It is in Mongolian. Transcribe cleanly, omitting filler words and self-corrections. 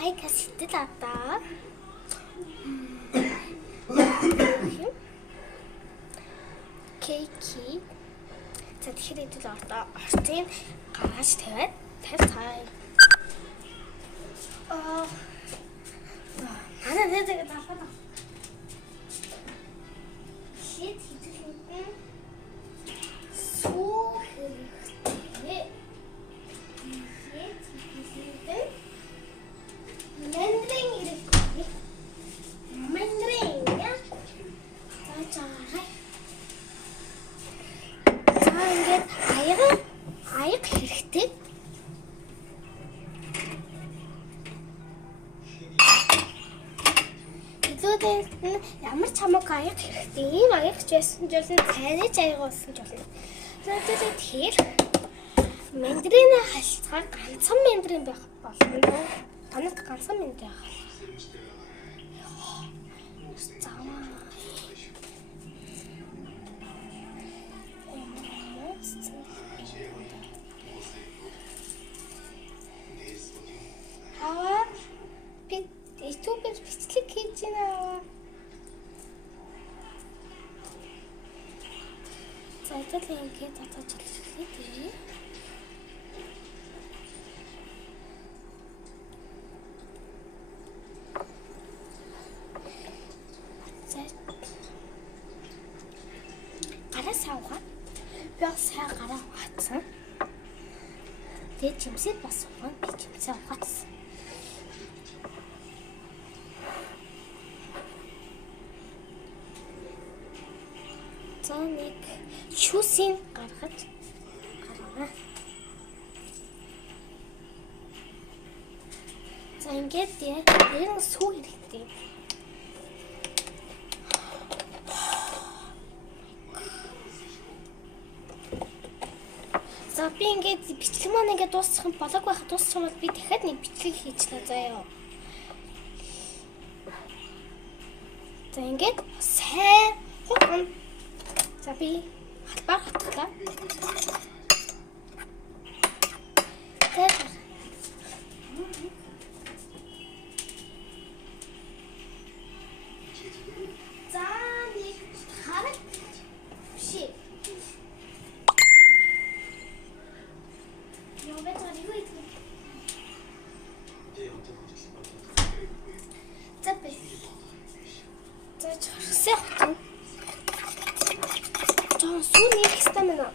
хайка сэтгэл авдаа. Кейки. За тэгэхээр идэл орцын гаргаж тавиад тавь. Ana ne de tafana. Shit hitlээ. Суу хэрэгтэй. Shit hitlээ. Мандрин хэрэгтэй. Мандрин яа. Цаачаарай. За ингээд аяг хэрэгтэй. Ямар ч хамаагүй аяг хэрэгтэй. Ийм аягч байсан ч болно, цайнаж аяг болсон ч болно. Тэгэхээр мандрин халцгаар ганцхан мандрин байх болно. Танад ганцхан мандрин байх. YouTube-ээр бичлэг хийж байна. За тэгэл ингээд татаж хэлчихлээ тий. За гараа савгаа. Би сайн гараа угаацсан. Тэгээ жимсэд бас угаан би жимсээ угаацсан. За нэг шүүсийг гаргаж гаргана. За ингээд дээр нь сүү хэрэгтэй. За би ингээд бичлэг маань ингээд дуусчих юм болоог байхад дуусчих юм бол би дахиад нэг бичлэг хийчлээ заяа. За ингээд сайн хутгана. За би халбаар хатглаа. За нэг хараг ши. Яваа тань юу идэх? За би. За чарсах. Сүүний стамина.